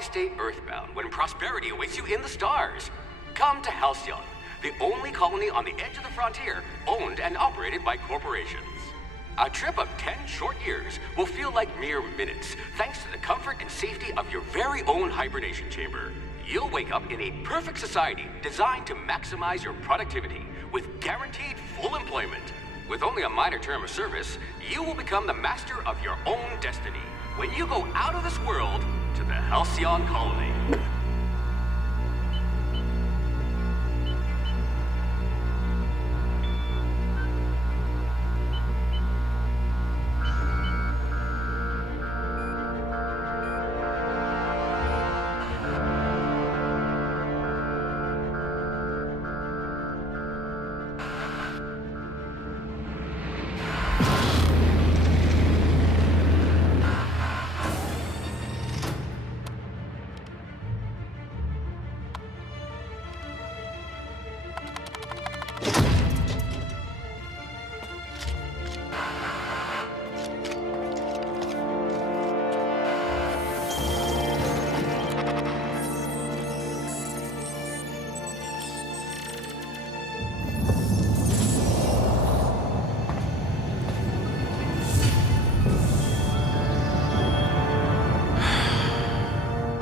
Why stay earthbound when prosperity awaits you in the stars? Come to Halcyon, the only colony on the edge of the frontier, owned and operated by corporations. A trip of 10 short years will feel like mere minutes, thanks to the comfort and safety of your very own hibernation chamber. You'll wake up in a perfect society designed to maximize your productivity, with guaranteed full employment. With only a minor term of service, you will become the master of your own destiny when you go out of this world to the Halcyon colony.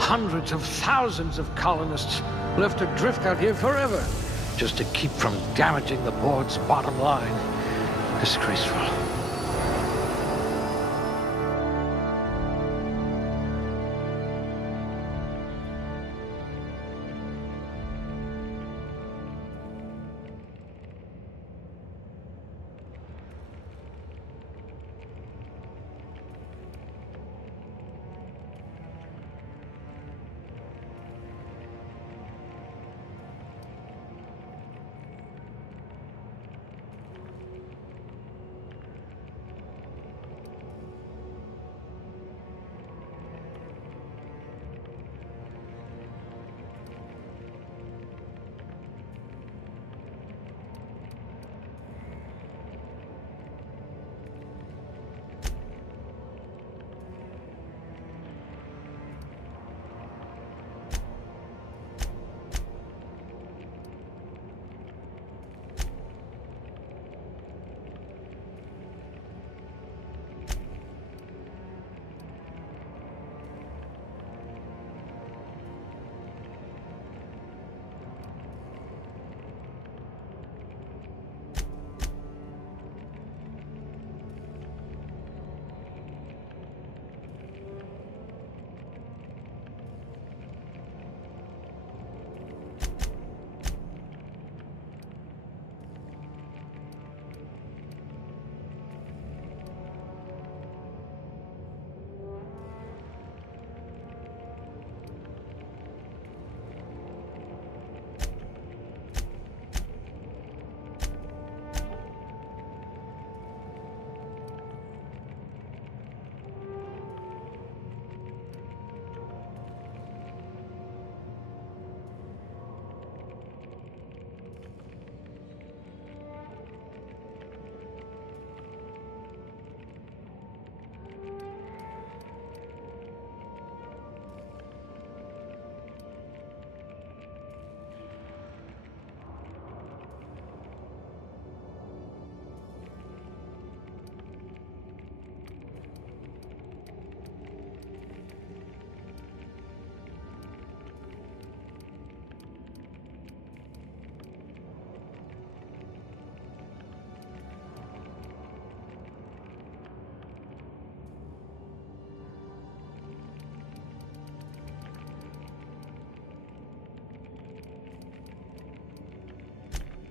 Hundreds of thousands of colonists left adrift out here forever, just to keep from damaging the board's bottom line. Disgraceful.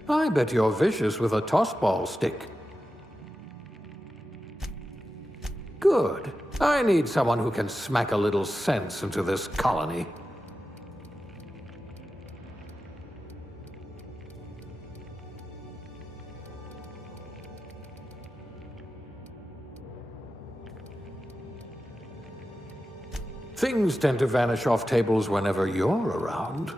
I bet you're vicious with a tossball stick. Good. I need someone who can smack a little sense into this colony. Things tend to vanish off tables whenever you're around.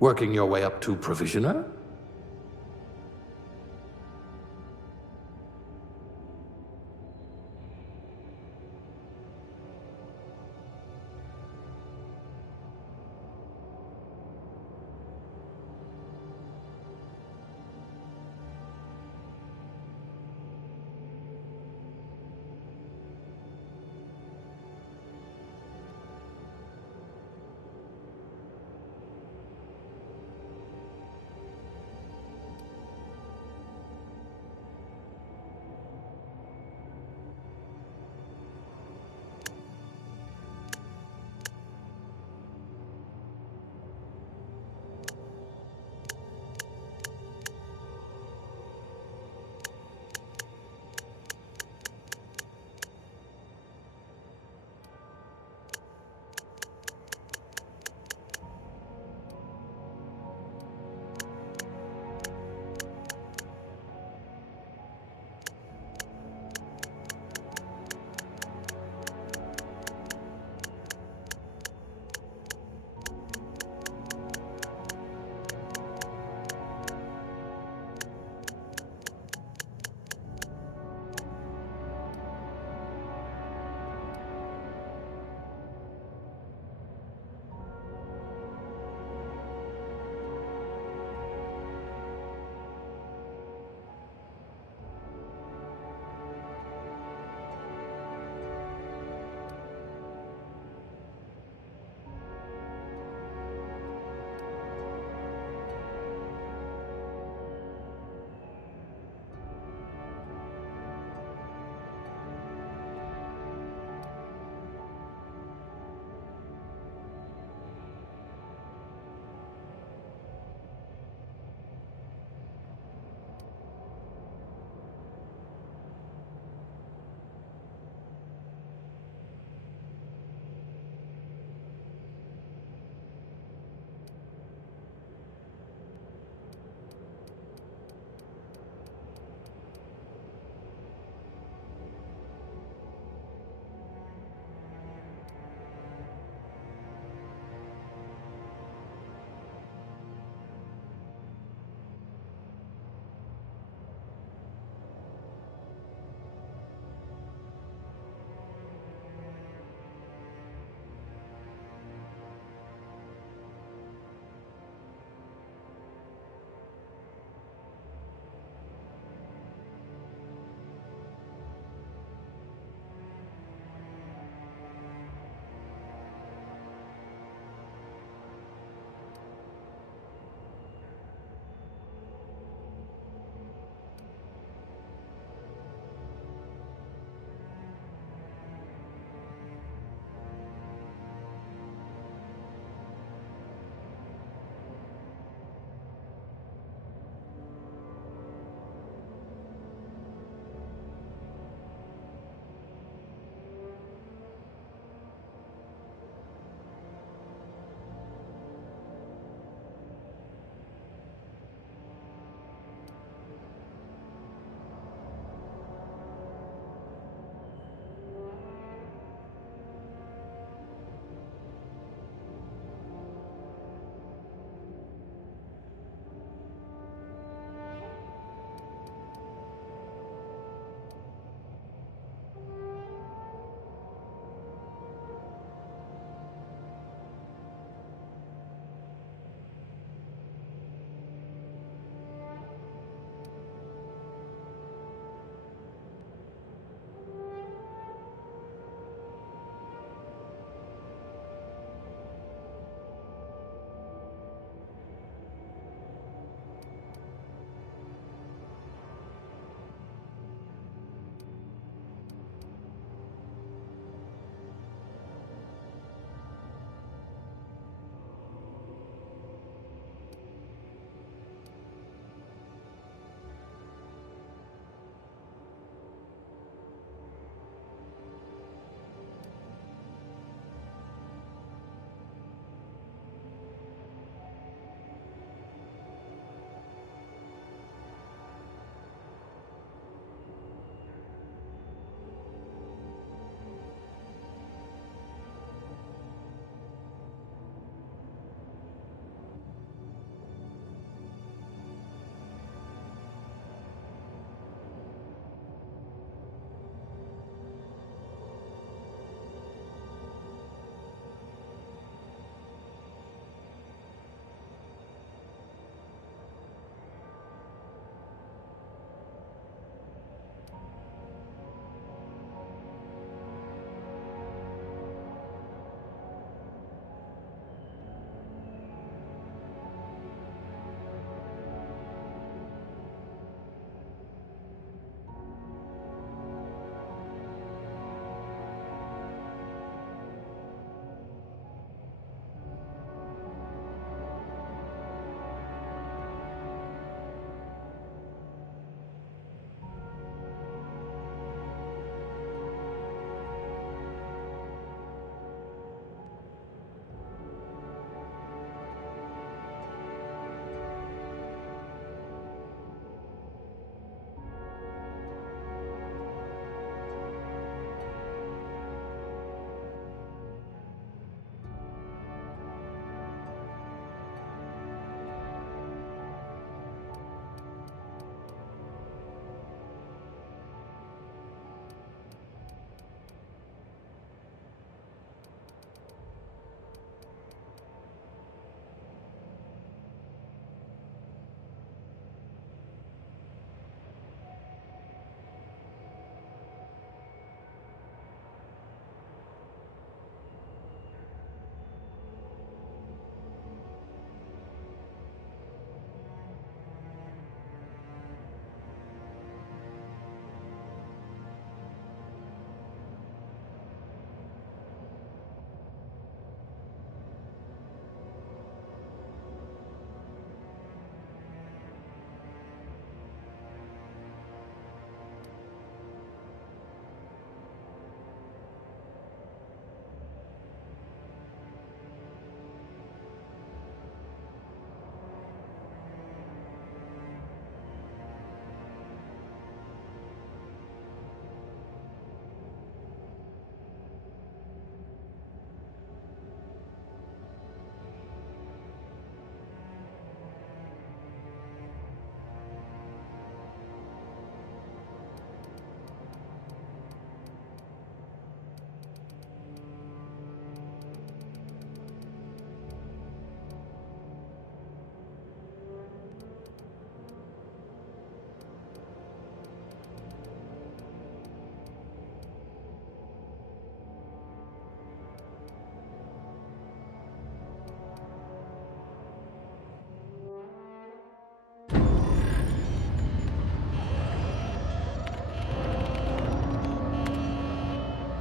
Working your way up to provisioner?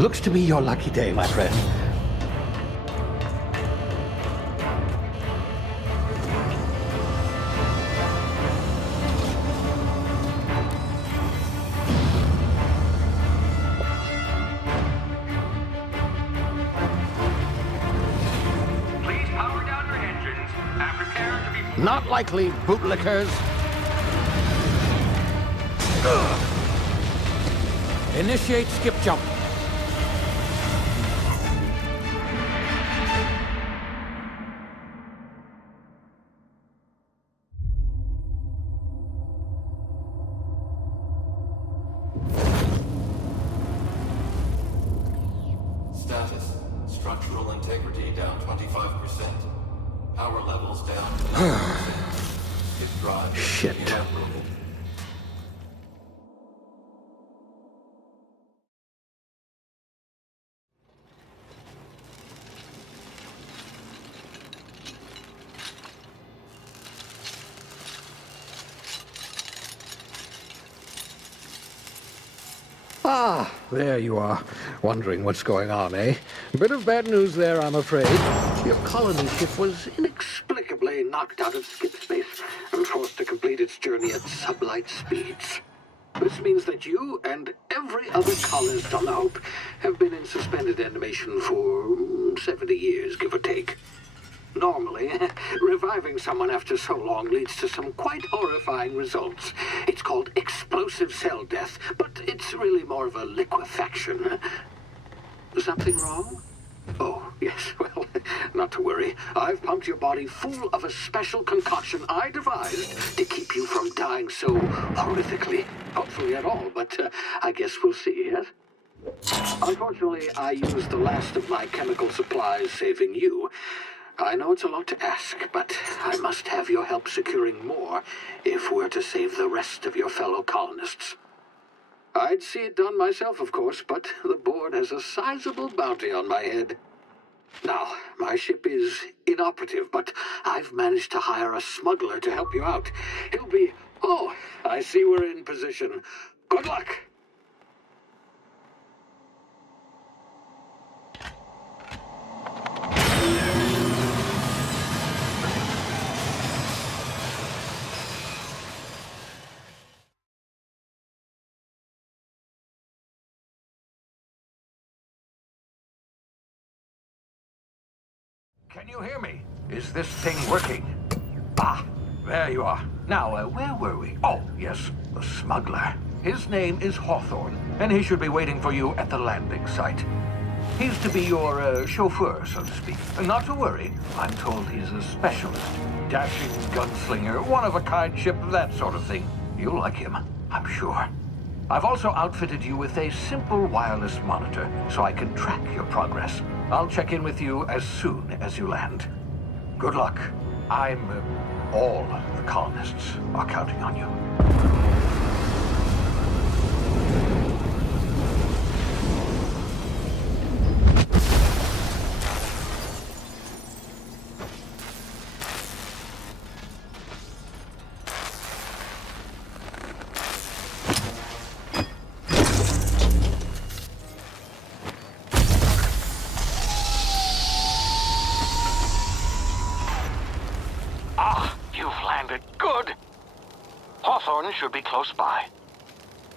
Looks to be your lucky day, my friend. Please power down your engines and prepare to be... Not likely, bootlickers. Initiate skip jump. Status. Structural integrity down 25%. Power levels down. Skip drive. Shit. Inoperable. Ah, there you are. Wondering what's going on, eh? Bit of bad news there, I'm afraid. Your colony ship was inexplicably knocked out of skip space and forced to complete its journey at sublight speeds. This means that you and every other colonist on the Hope have been in suspended animation for 70 years, give or take. Normally, reviving someone after so long leads to some quite horrifying results. It's called explosive cell death, but it's really more of a liquefaction. Something wrong? Oh, yes, well, not to worry. I've pumped your body full of a special concoction I devised to keep you from dying so horrifically. Hopefully at all, but I guess we'll see, yes? Unfortunately, I used the last of my chemical supplies saving you. I know it's a lot to ask, but I must have your help securing more if we're to save the rest of your fellow colonists. I'd see it done myself, of course, but the board has a sizable bounty on my head. Now, my ship is inoperative, but I've managed to hire a smuggler to help you out. He'll be... Oh, I see we're in position. Good luck! Can you hear me? Is this thing working? Ah, there you are. Now, where were we? Oh, yes, the smuggler. His name is Hawthorne, and he should be waiting for you at the landing site. He's to be your chauffeur, so to speak. Not to worry. I'm told he's a specialist. Dashing gunslinger, one-of-a-kind ship, that sort of thing. You'll like him, I'm sure. I've also outfitted you with a simple wireless monitor, so I can track your progress. I'll check in with you as soon as you land. Good luck. All the colonists are counting on you. Good. Hawthorne should be close by.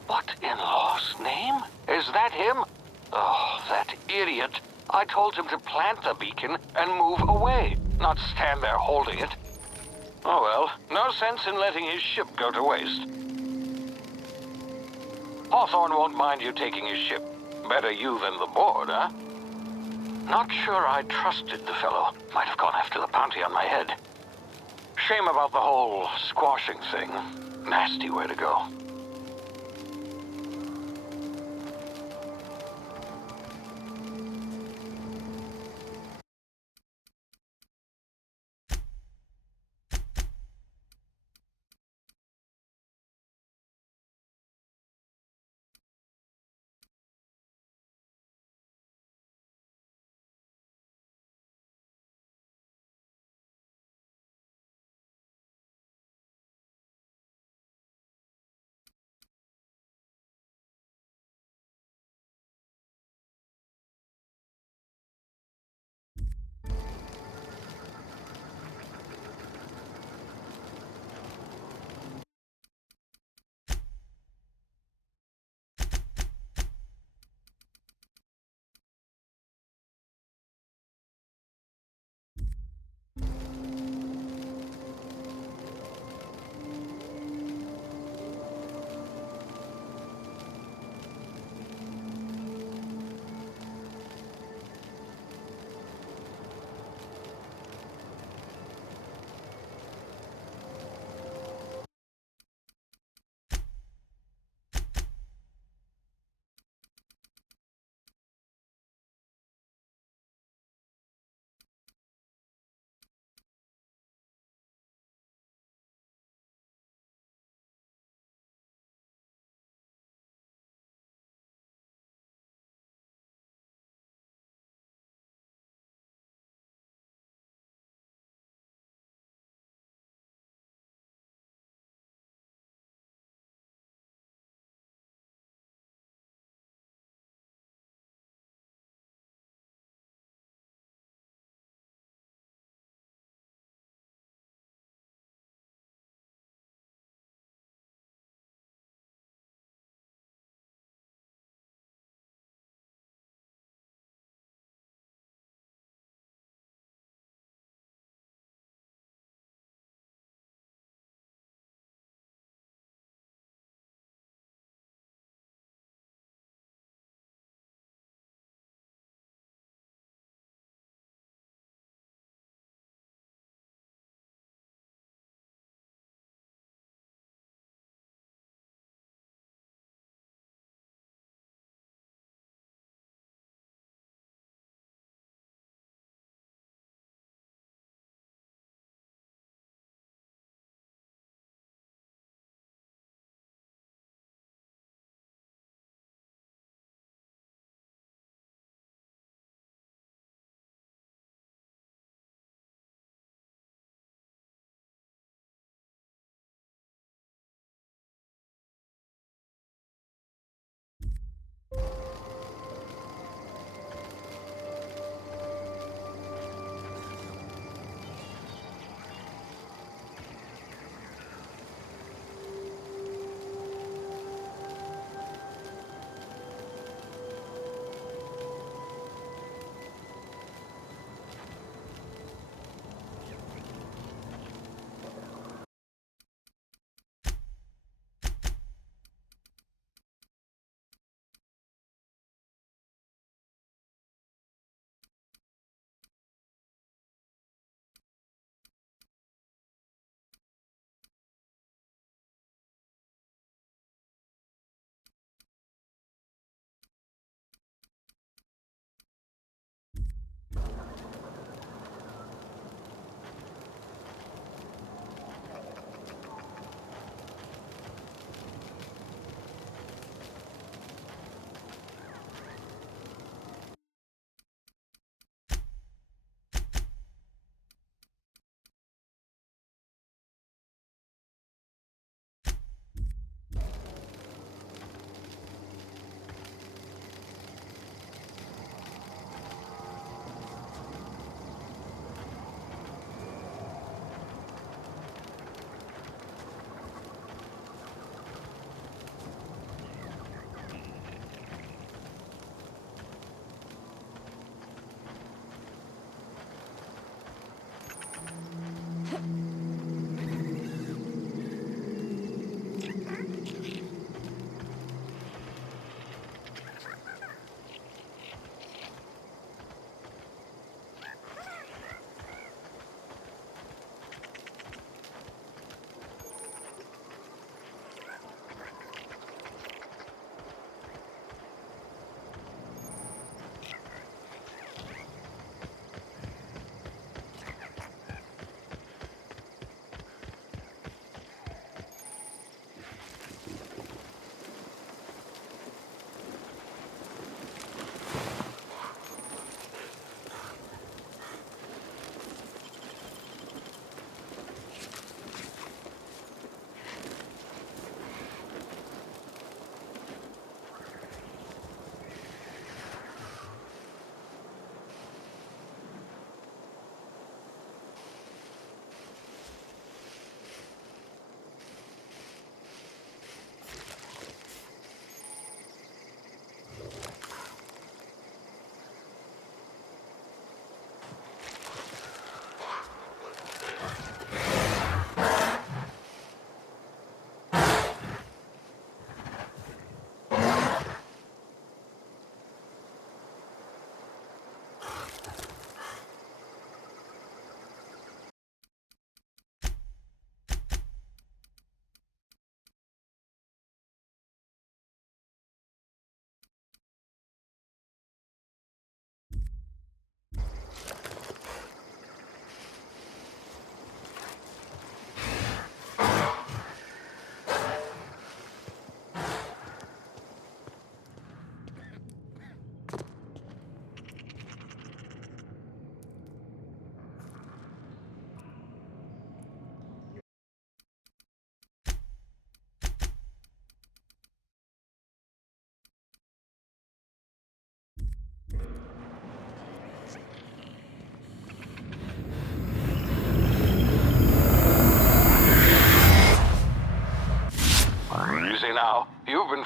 What in law's name? Is that him? Oh, that idiot. I told him to plant the beacon and move away, not stand there holding it. Oh well, no sense in letting his ship go to waste. Hawthorne won't mind you taking his ship. Better you than the board, huh? Not sure I trusted the fellow. Might have gone after the bounty on my head. Shame about the whole squashing thing. Nasty way to go.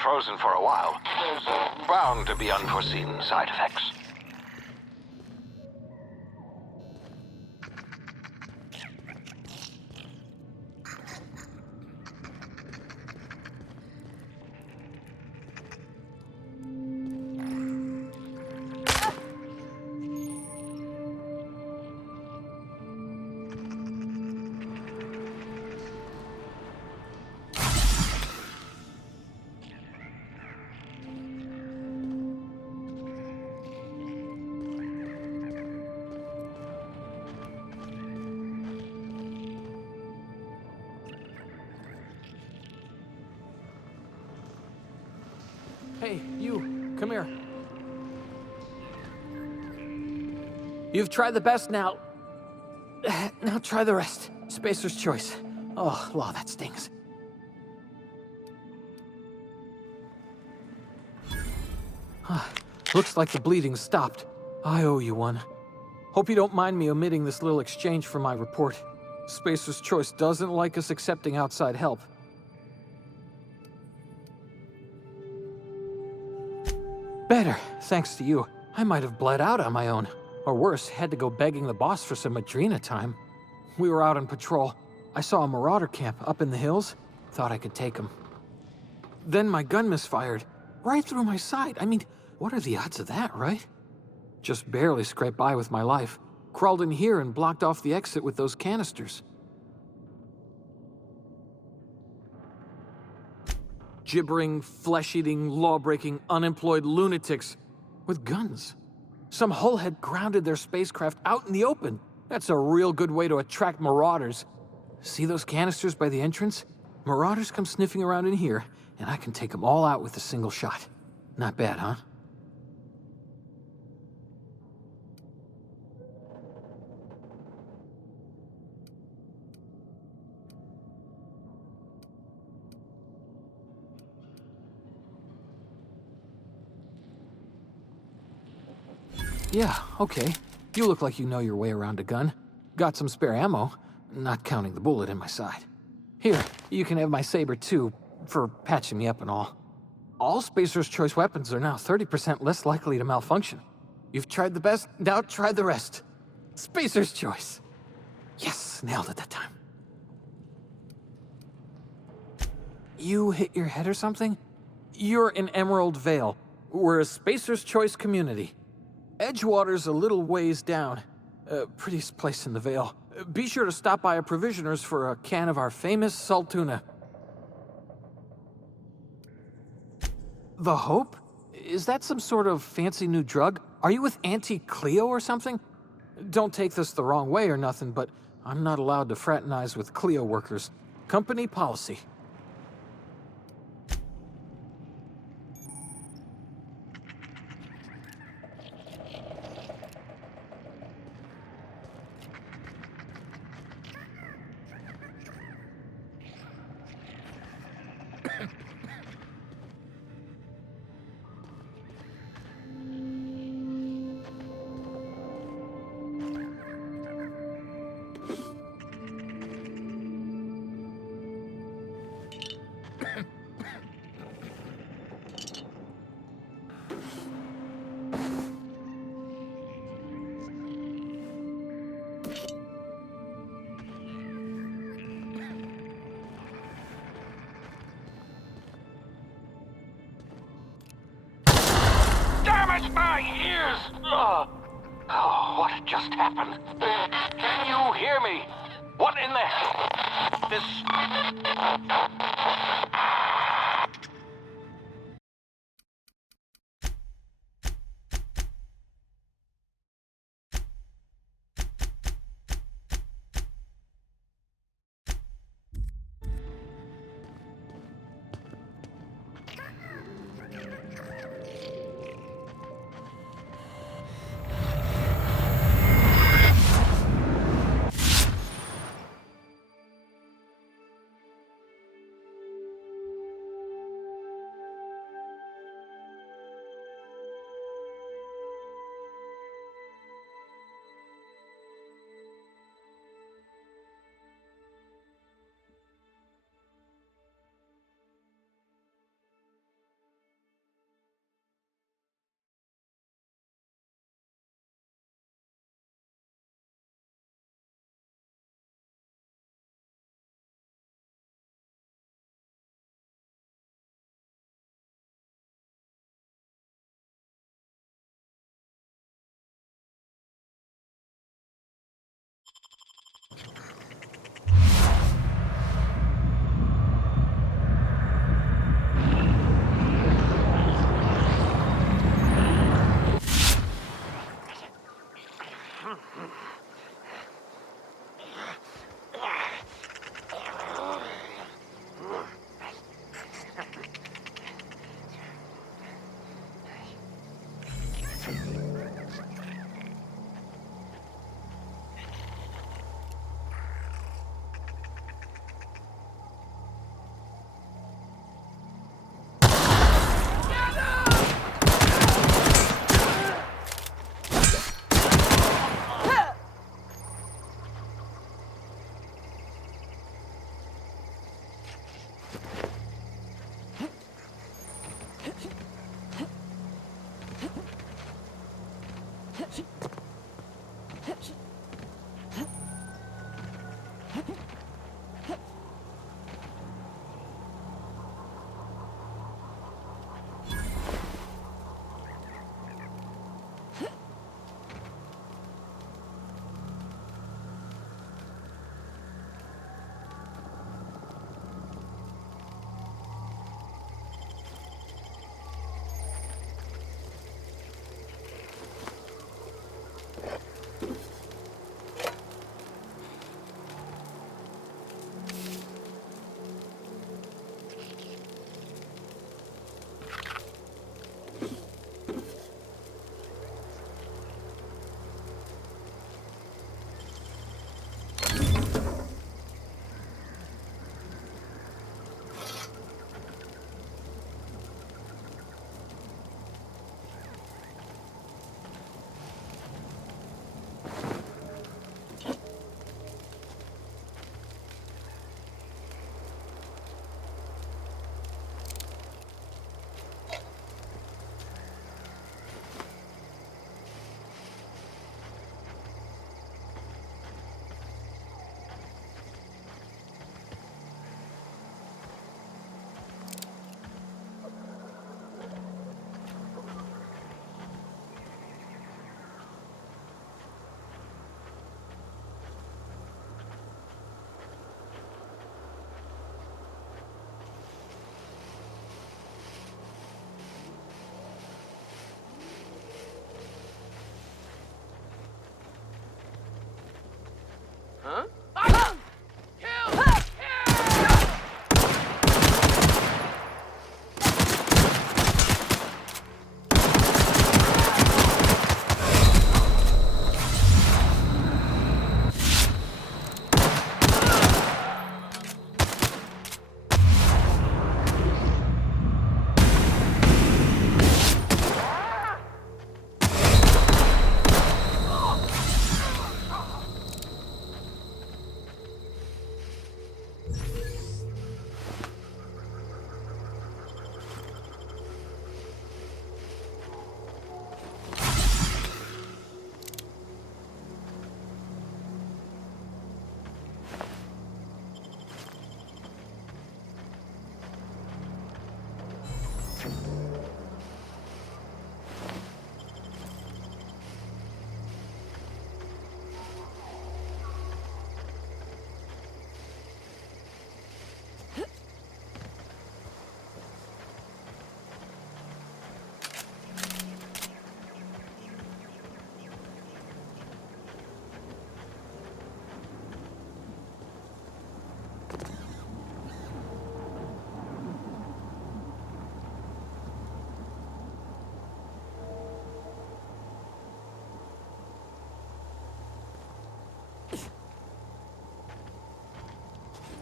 frozen for a while, there's bound to be unforeseen side effects. Hey, you, come here. You've tried the best now. Now try the rest. Spacer's choice. Oh, law, that stings. Looks like the bleeding stopped. I owe you one. Hope you don't mind me omitting this little exchange from my report. Spacer's choice doesn't like us accepting outside help. Better, thanks to you. I might have bled out on my own. Or worse, had to go begging the boss for some Adrena time. We were out on patrol. I saw a marauder camp up in the hills. Thought I could take him. Then my gun misfired. Right through my side. I mean, what are the odds of that, right? Just barely scraped by with my life. Crawled in here and blocked off the exit with those canisters. Gibbering, flesh-eating, law-breaking, unemployed lunatics with guns. Some hullhead grounded their spacecraft out in the open. That's a real good way to attract marauders. See those canisters by the entrance? Marauders come sniffing around in here, and I can take them all out with a single shot. Not bad, huh? Yeah, okay. You look like you know your way around a gun. Got some spare ammo, not counting the bullet in my side. Here, you can have my saber too, for patching me up and all. All Spacer's Choice weapons are now 30% less likely to malfunction. You've tried the best, now try the rest. Spacer's Choice. Yes, nailed it that time. You hit your head or something? You're in Emerald Vale. We're a Spacer's Choice community. Edgewater's a little ways down. Prettiest place in the Vale. Be sure to stop by a provisioner's for a can of our famous salt tuna. The Hope? Is that some sort of fancy new drug? Are you with Auntie Cleo or something? Don't take this the wrong way or nothing, but I'm not allowed to fraternize with Cleo workers. Company policy. Damn it, my ears! Oh, what just happened? Can you hear me? What in the... This...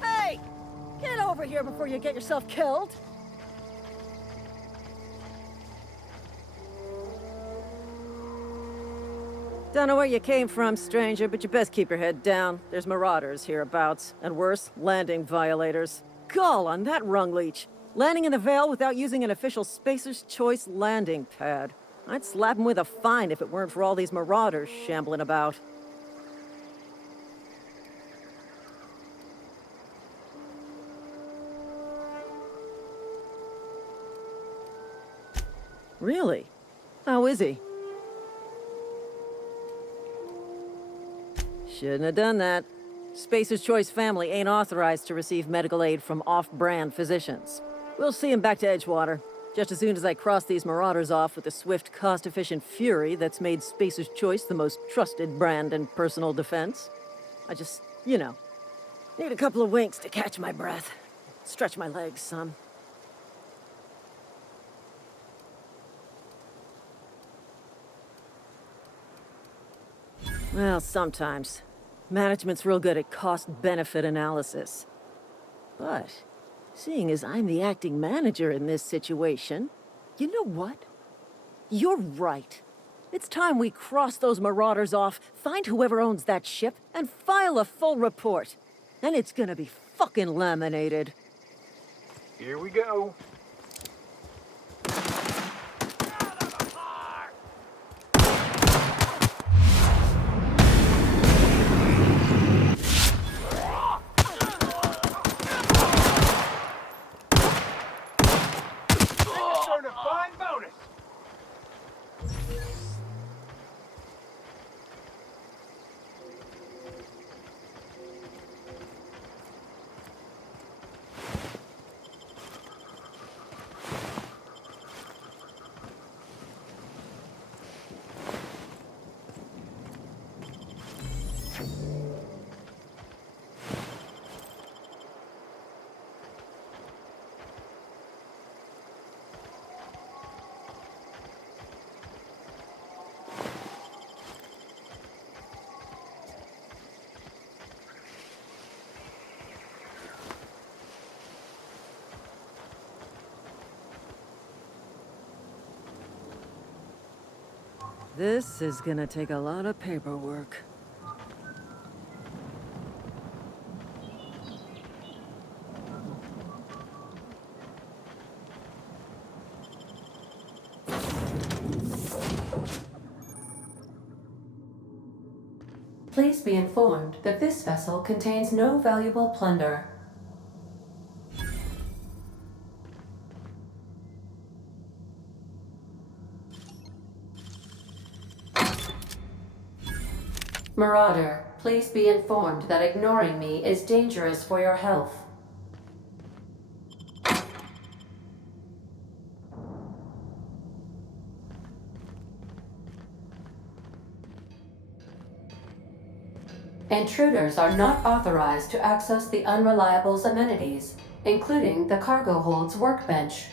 Hey! Get over here before you get yourself killed! Don't know where you came from, stranger, but you best keep your head down. There's marauders hereabouts, and worse, landing violators. Gall on that rung leech! Landing in the Vale without using an official Spacer's Choice landing pad. I'd slap him with a fine if it weren't for all these marauders shambling about. Really? How is he? Shouldn't have done that. Spacer's Choice family ain't authorized to receive medical aid from off-brand physicians. We'll see him back to Edgewater. Just as soon as I cross these marauders off with the swift, cost-efficient fury that's made Spacer's Choice the most trusted brand in personal defense, I just, need a couple of winks to catch my breath. Stretch my legs, son. Well, sometimes. Management's real good at cost-benefit analysis. But, seeing as I'm the acting manager in this situation, you know what? You're right. It's time we cross those marauders off, find whoever owns that ship, and file a full report. And it's gonna be fucking laminated. Here we go. Certified bonus. This is gonna take a lot of paperwork. Please be informed that this vessel contains no valuable plunder. Marauder, please be informed that ignoring me is dangerous for your health. Intruders are not authorized to access the Unreliable's amenities, including the cargo hold's workbench.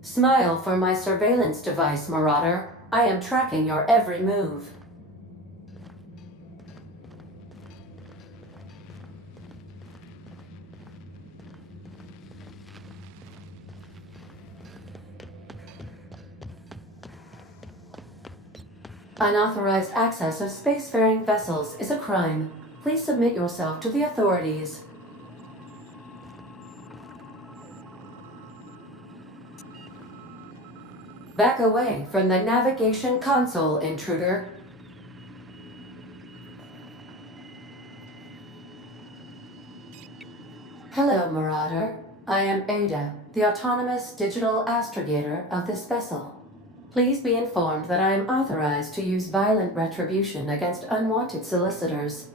Smile for my surveillance device, Marauder. I am tracking your every move. Unauthorized access of spacefaring vessels is a crime. Please submit yourself to the authorities. Back away from the navigation console, intruder. Hello, Marauder. I am Ada, the autonomous digital astrogator of this vessel. Please be informed that I am authorized to use violent retribution against unwanted solicitors.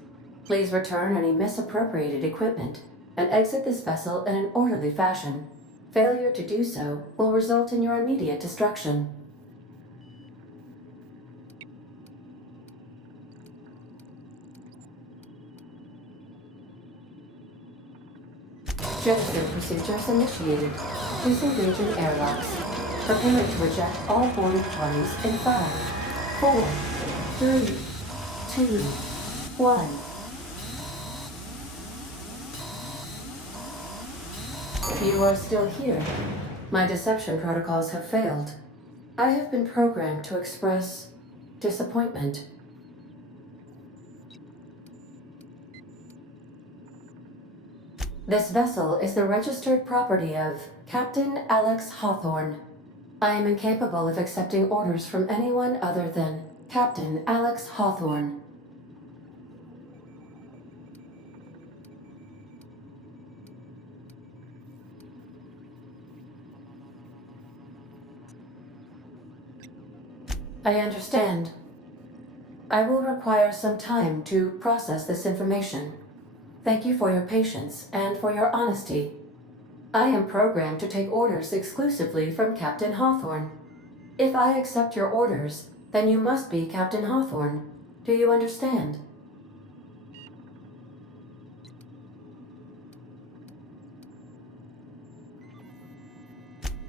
Please return any misappropriated equipment and exit this vessel in an orderly fashion. Failure to do so will result in your immediate destruction. Gesture procedures initiated. Please engage in airlocks. Prepare to reject all boarding parties in 5, 4, 3, 2, 1. If you are still here, My deception protocols have failed. I have been programmed to express disappointment. This vessel is the registered property of Captain Alex Hawthorne. I am incapable of accepting orders from anyone other than Captain Alex Hawthorne. I understand. I will require some time to process this information. Thank you for your patience and for your honesty. I am programmed to take orders exclusively from Captain Hawthorne. If I accept your orders, then you must be Captain Hawthorne. Do you understand?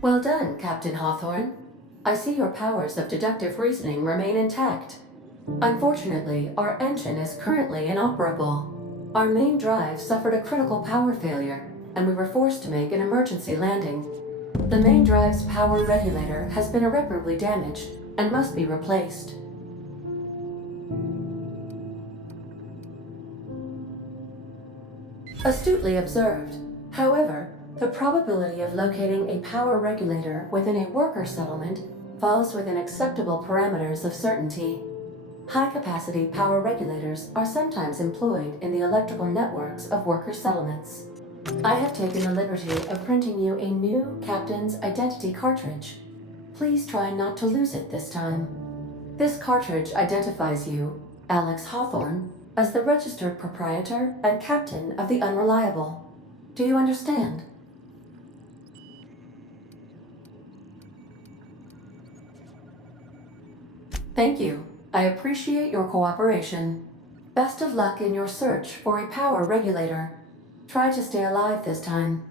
Well done, Captain Hawthorne. I see your powers of deductive reasoning remain intact. Unfortunately, our engine is currently inoperable. Our main drive suffered a critical power failure, and we were forced to make an emergency landing. The main drive's power regulator has been irreparably damaged and must be replaced. Astutely observed. However, the probability of locating a power regulator within a worker settlement falls within acceptable parameters of certainty. High-capacity power regulators are sometimes employed in the electrical networks of worker settlements. I have taken the liberty of printing you a new Captain's Identity cartridge. Please try not to lose it this time. This cartridge identifies you, Alex Hawthorne, as the registered proprietor and captain of the Unreliable. Do you understand? Thank you. I appreciate your cooperation. Best of luck in your search for a power regulator. Try to stay alive this time.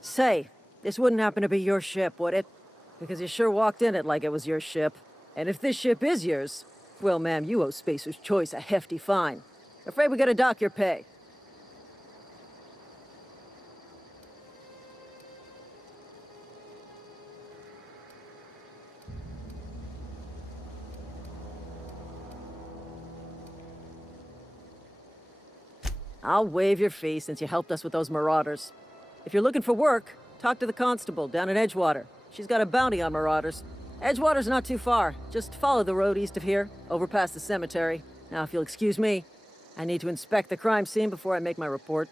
Say, this wouldn't happen to be your ship, would it? Because you sure walked in it like it was your ship. And if this ship is yours, well, ma'am, you owe Spacer's Choice a hefty fine. Afraid we gotta dock your pay. I'll waive your fee since you helped us with those marauders. If you're looking for work, talk to the constable down in Edgewater. She's got a bounty on marauders. Edgewater's not too far. Just follow the road east of here, over past the cemetery. Now, if you'll excuse me, I need to inspect the crime scene before I make my report.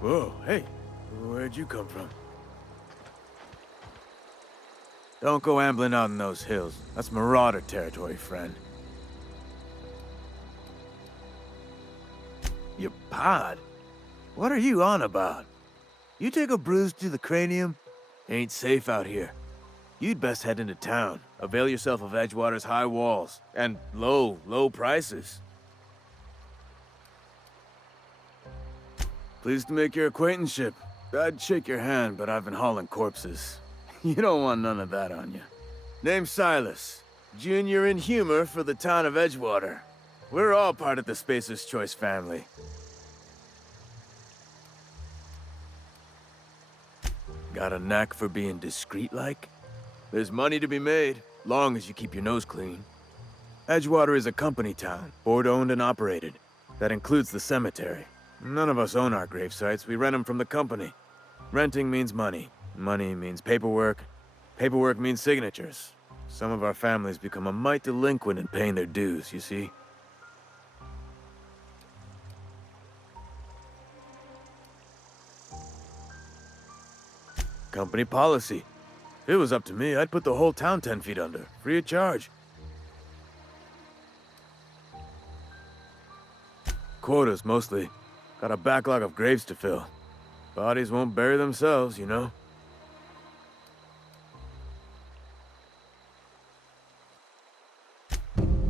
Whoa, hey, where'd you come from? Don't go ambling out in those hills. That's Marauder territory, friend. Your pod? What are you on about? You take a bruise to the cranium? Ain't safe out here. You'd best head into town. Avail yourself of Edgewater's high walls. And low prices. Pleased to make your acquaintanceship. I'd shake your hand, but I've been hauling corpses. You don't want none of that on you. Name's Silas. Junior in humor for the town of Edgewater. We're all part of the Spacer's Choice family. Got a knack for being discreet-like? There's money to be made, long as you keep your nose clean. Edgewater is a company town, board-owned and operated. That includes the cemetery. None of us own our grave sites, we rent them from the company. Renting means money. Money means paperwork. Paperwork means signatures. Some of our families become a mite delinquent in paying their dues, you see? Company policy. If it was up to me, I'd put the whole town 10 feet under, free of charge. Quotas, mostly. Got a backlog of graves to fill. Bodies won't bury themselves, you know?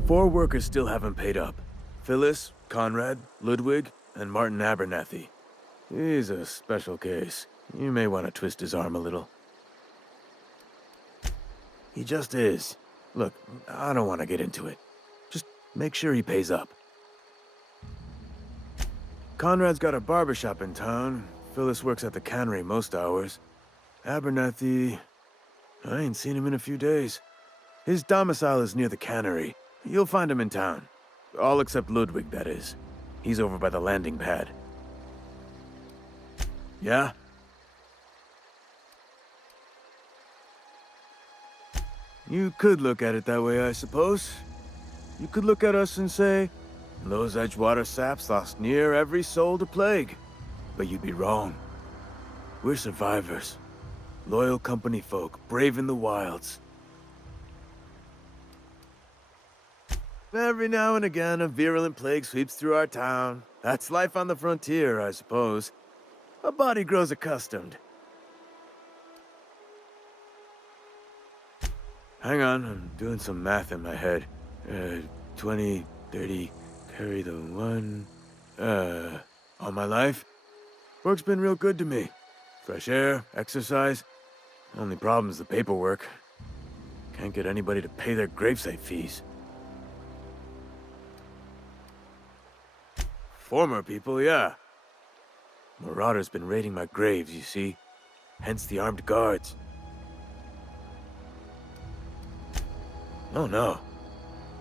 Four workers still haven't paid up. Phyllis, Conrad, Ludwig, and Martin Abernathy. He's a special case. You may want to twist his arm a little. He just is. Look, I don't want to get into it. Just make sure he pays up. Conrad's got a barbershop in town. Phyllis works at the cannery most hours. Abernathy... I ain't seen him in a few days. His domicile is near the cannery. You'll find him in town. All except Ludwig, that is. He's over by the landing pad. Yeah? You could look at it that way, I suppose. You could look at us and say, those Edgewater saps lost near every soul to plague. But you'd be wrong. We're survivors. Loyal company folk, brave in the wilds. Every now and again, a virulent plague sweeps through our town. That's life on the frontier, I suppose. A body grows accustomed. Hang on, I'm doing some math in my head. 20, 30, carry the 1... all my life? Work's been real good to me. Fresh air, exercise. Only problem's the paperwork. Can't get anybody to pay their gravesite fees. Former people, yeah. Marauder's been raiding my graves, you see. Hence the armed guards. Oh no.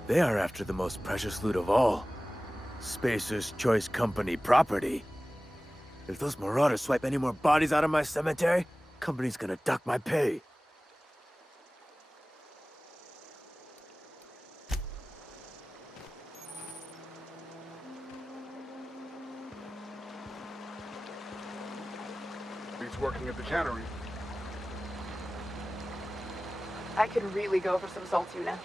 They are after the most precious loot of all. Spacer's Choice Company property. If those Marauders swipe any more bodies out of my cemetery, company's gonna duck my pay. He's working at the cannery. I could really go for some salt tuna.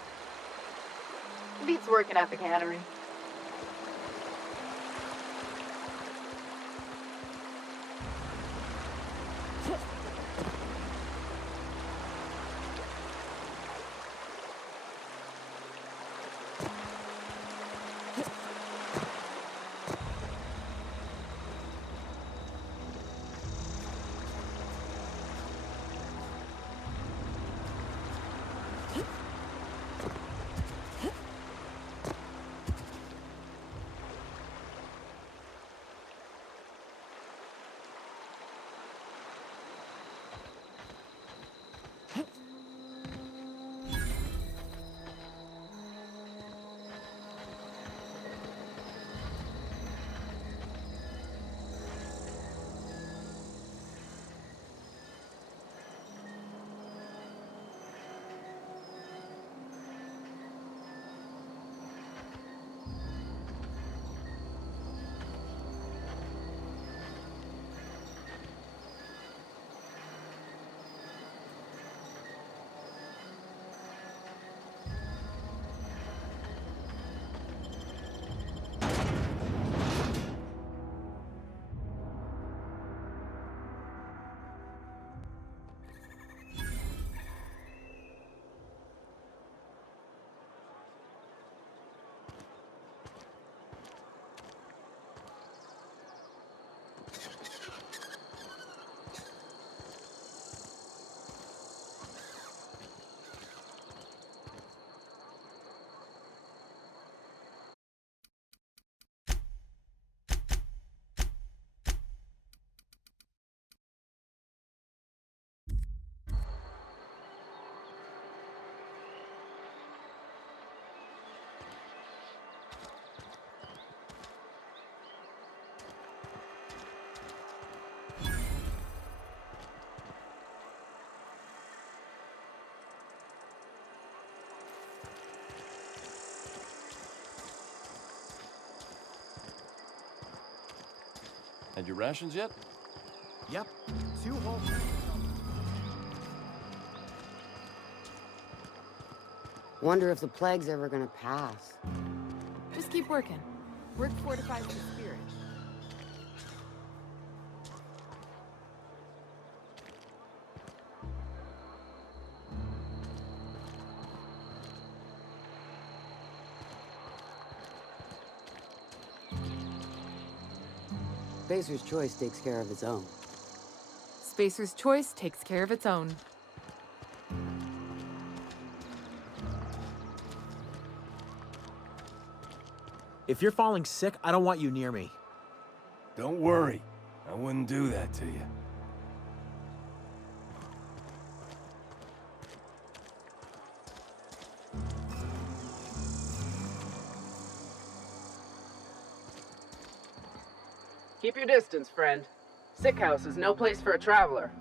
Beats working at the cannery. And your rations yet? Yep. 2 whole... Wonder if the plague's ever gonna pass. Just keep working. Work fortifies the spirit. Spacer's Choice takes care of its own. Spacer's Choice takes care of its own. If you're falling sick, I don't want you near me. Don't worry. I wouldn't do that to you. Keep your distance, friend. Sick house is no place for a traveler.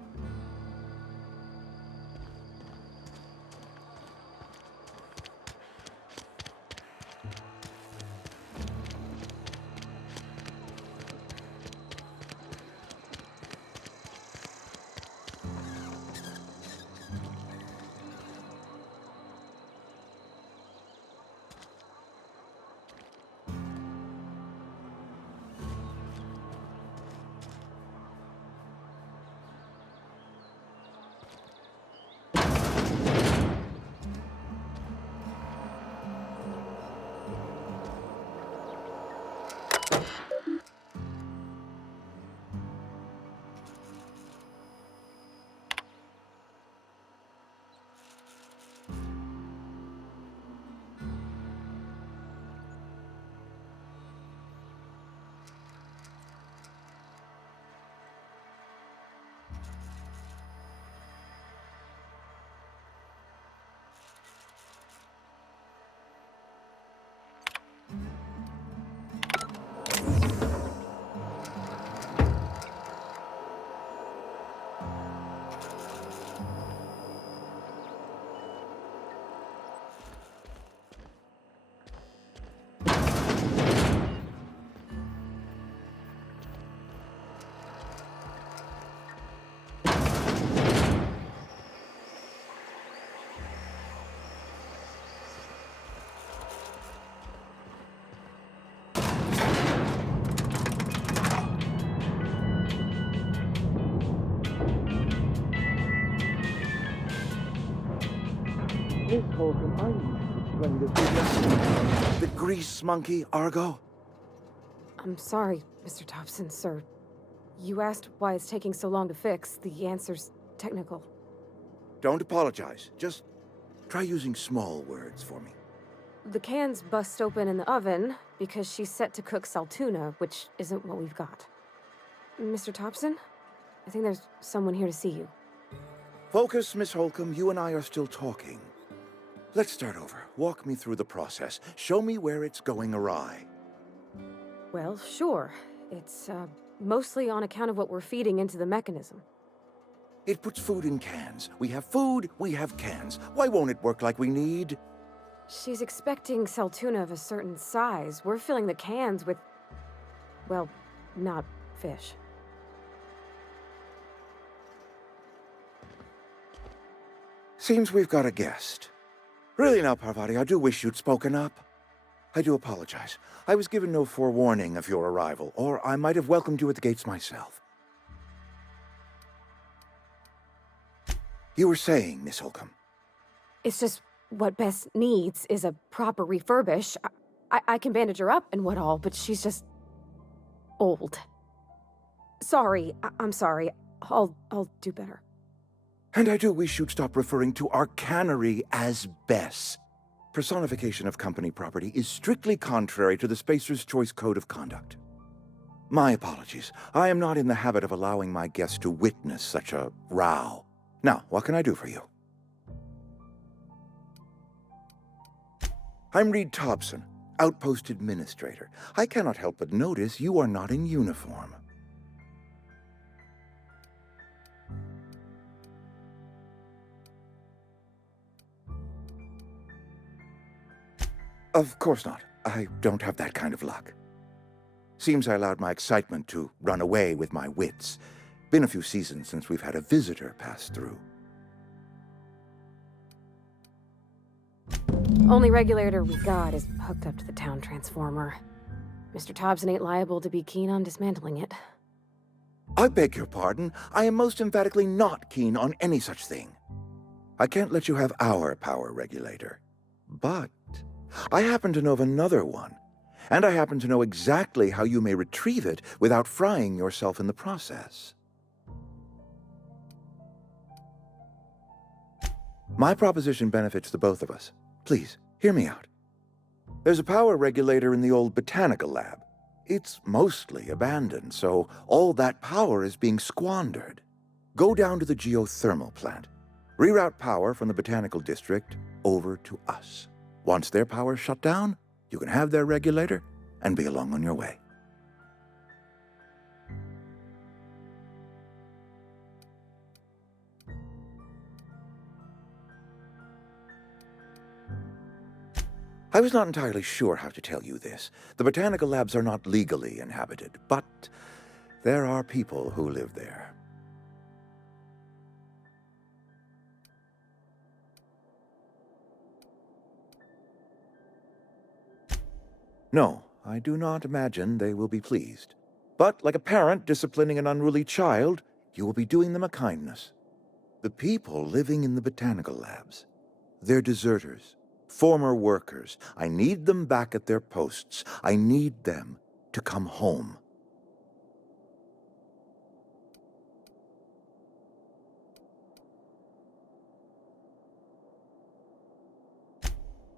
The grease monkey, Argo? I'm sorry, Mr. Thompson, sir. You asked why it's taking so long to fix. The answer's technical. Don't apologize. Just try using small words for me. The cans bust open in the oven because she's set to cook saltuna, which isn't what we've got. Mr. Thompson? I think there's someone here to see you. Focus, Miss Holcomb. You and I are still talking. Let's start over. Walk me through the process. Show me where it's going awry. Well, sure. It's, mostly on account of what we're feeding into the mechanism. It puts food in cans. We have food, we have cans. Why won't it work like we need? She's expecting saltuna of a certain size. We're filling the cans with, well, not fish. Seems we've got a guest. Really now, Parvati, I do wish you'd spoken up. I do apologize. I was given no forewarning of your arrival, or I might have welcomed you at the gates myself. You were saying, Miss Holcomb. It's just what Bess needs is a proper refurbish. I can bandage her up and what all, but she's just old. Sorry, I'm sorry. I'll do better. And I do wish you'd stop referring to our cannery as Bess. Personification of company property is strictly contrary to the Spacer's Choice Code of Conduct. My apologies. I am not in the habit of allowing my guests to witness such a row. Now, what can I do for you? I'm Reed Thompson, Outpost Administrator. I cannot help but notice you are not in uniform. Of course not. I don't have that kind of luck. Seems I allowed my excitement to run away with my wits. Been a few seasons since we've had a visitor pass through. Only regulator we got is hooked up to the town transformer. Mr. Thompson ain't liable to be keen on dismantling it. I beg your pardon. I am most emphatically not keen on any such thing. I can't let you have our power regulator. But I happen to know of another one. And I happen to know exactly how you may retrieve it without frying yourself in the process. My proposition benefits the both of us. Please, hear me out. There's a power regulator in the old botanical lab. It's mostly abandoned, so all that power is being squandered. Go down to the geothermal plant. Reroute power from the botanical district over to us. Once their power's shut down, you can have their regulator and be along on your way. I was not entirely sure how to tell you this. The botanical labs are not legally inhabited, but there are people who live there. No, I do not imagine they will be pleased. But like a parent disciplining an unruly child, you will be doing them a kindness. The people living in the botanical labs, they're deserters. Former workers. I need them back at their posts. I need them to come home.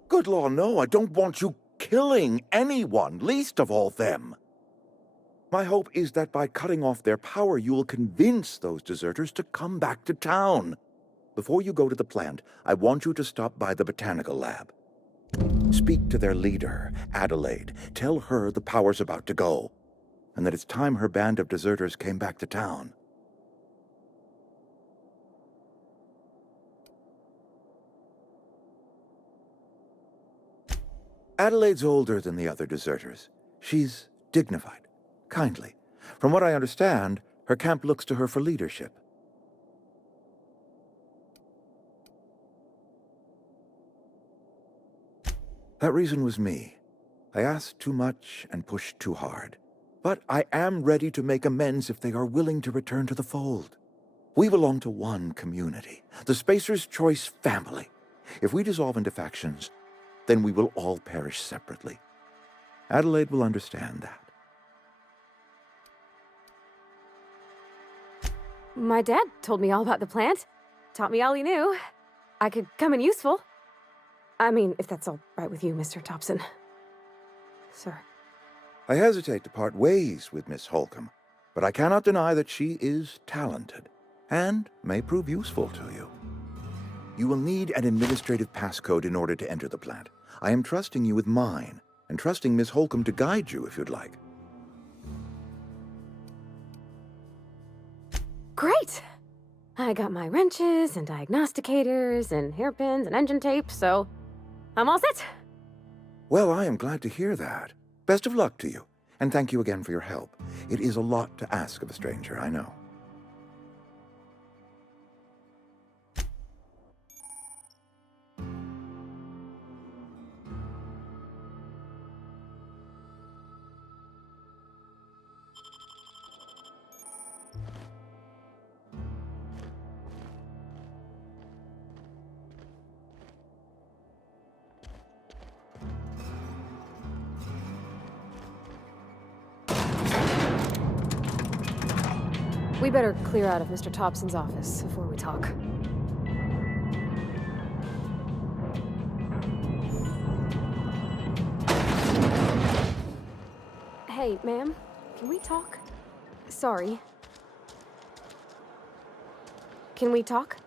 Good law, no, I don't want you killing anyone, least of all them. My hope is that by cutting off their power, you will convince those deserters to come back to town. Before you go to the plant, I want you to stop by the botanical lab. Speak to their leader, Adelaide. Tell her the power's about to go, and that it's time her band of deserters came back to town. Adelaide's older than the other deserters. She's dignified, kindly. From what I understand, her camp looks to her for leadership. That reason was me. I asked too much and pushed too hard. But I am ready to make amends if they are willing to return to the fold. We belong to one community, the Spacer's Choice family. If we dissolve into factions, then we will all perish separately. Adelaide will understand that. My dad told me all about the plant. Taught me all he knew. I could come in useful. I mean, if that's all right with you, Mr. Thompson. Sir. I hesitate to part ways with Miss Holcomb, but I cannot deny that she is talented and may prove useful to you. You will need an administrative passcode in order to enter the plant. I am trusting you with mine, and trusting Miss Holcomb to guide you if you'd like. Great! I got my wrenches and diagnosticators and hairpins and engine tape, so I'm all set. Well, I am glad to hear that. Best of luck to you, and thank you again for your help. It is a lot to ask of a stranger, I know. We better clear out of Mr. Thompson's office before we talk. Hey, ma'am, can we talk? Sorry. Can we talk?